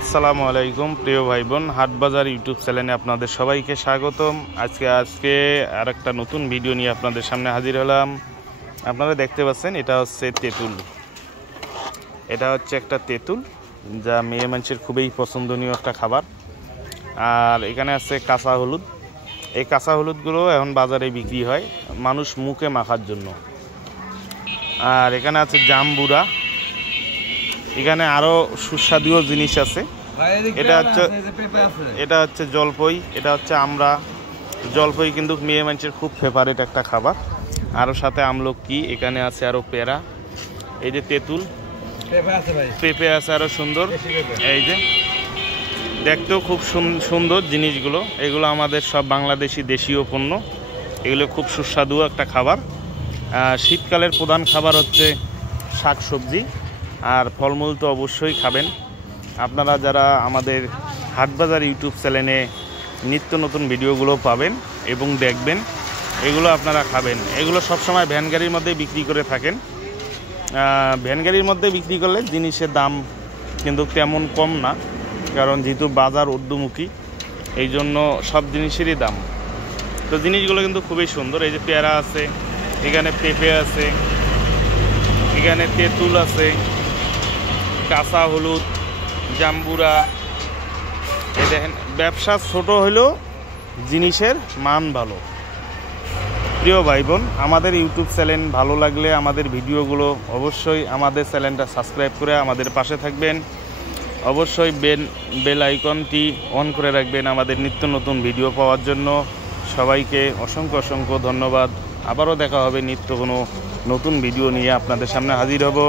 আসসালামু আলাইকুম প্রিয় ভাই বোন, হাটবাজার ইউটিউব চ্যানেলে আপনাদের সবাইকে স্বাগতম। আজকে আরেকটা নতুন ভিডিও নিয়ে আপনাদের সামনে হাজির হলাম। আপনারা দেখতে পাচ্ছেন এটা হচ্ছে তেঁতুল। এটা হচ্ছে একটা তেঁতুল, যা মেয়ে মানুষের খুবই পছন্দনীয় একটা খাবার। আর এখানে আছে কাঁচা হলুদ। এই কাঁচা হলুদগুলো এখন বাজারে বিক্রি হয় মানুষ মুখে মাখার জন্য। আর এখানে আছে জাম্বুরা। এখানে আরো সুস্বাদু জিনিস আছে। এটা হচ্ছে জলপই, এটা হচ্ছে আমরা জলপই কিন্তু মেয়ে মানুষের খুব ফেভারিট একটা খাবার। আরো সাথে আমলকি, এখানে আছে আরো পেয়ারা, এই যে তেঁতুল, পেঁপে আছে আরো সুন্দর। এই যে দেখতেও খুব সুন্দর জিনিসগুলো। এগুলো আমাদের সব বাংলাদেশি দেশীয় পণ্য। এগুলো খুব সুস্বাদু একটা খাবার। শীতকালের প্রধান খাবার হচ্ছে শাক সবজি আর ফলমূল তো অবশ্যই খাবেন। আপনারা যারা আমাদের হাটবাজার ইউটিউব চ্যানেলে নিত্য নতুন ভিডিওগুলো পাবেন এবং দেখবেন, এগুলো আপনারা খাবেন। এগুলো সবসময় ভ্যান গাড়ির মধ্যে বিক্রি করে থাকেন। ভ্যান গাড়ির মধ্যে বিক্রি করলে জিনিসের দাম কিন্তু তেমন কম না, কারণ যেহেতু বাজার ঊর্ধ্বমুখী, এই জন্য সব জিনিসেরই দাম। তো জিনিসগুলো কিন্তু খুবই সুন্দর। এই যে পেয়ারা আছে, এখানে পেঁপে আছে, এখানে তেঁতুল আছে, কাঁচা হলুদ, জাম্বুরা। এই দেখেন, ব্যবসা ছোট হলেও জিনিসের মান ভালো। প্রিয় ভাই বোন, আমাদের ইউটিউব চ্যানেল ভালো লাগলে আমাদের ভিডিওগুলো অবশ্যই আমাদের চ্যানেলটা সাবস্ক্রাইব করে আমাদের পাশে থাকবেন। অবশ্যই বেল আইকনটি অন করে রাখবেন আমাদের নিত্য নতুন ভিডিও পাওয়ার জন্য। সবাইকে অসংখ্য ধন্যবাদ। আবারও দেখা হবে নিত্য কোনো নতুন ভিডিও নিয়ে আপনাদের সামনে হাজির হব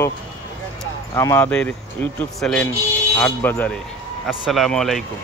আমাদের ইউটিউব চ্যানেল হাটবাজারে। আসসালামু আলাইকুম।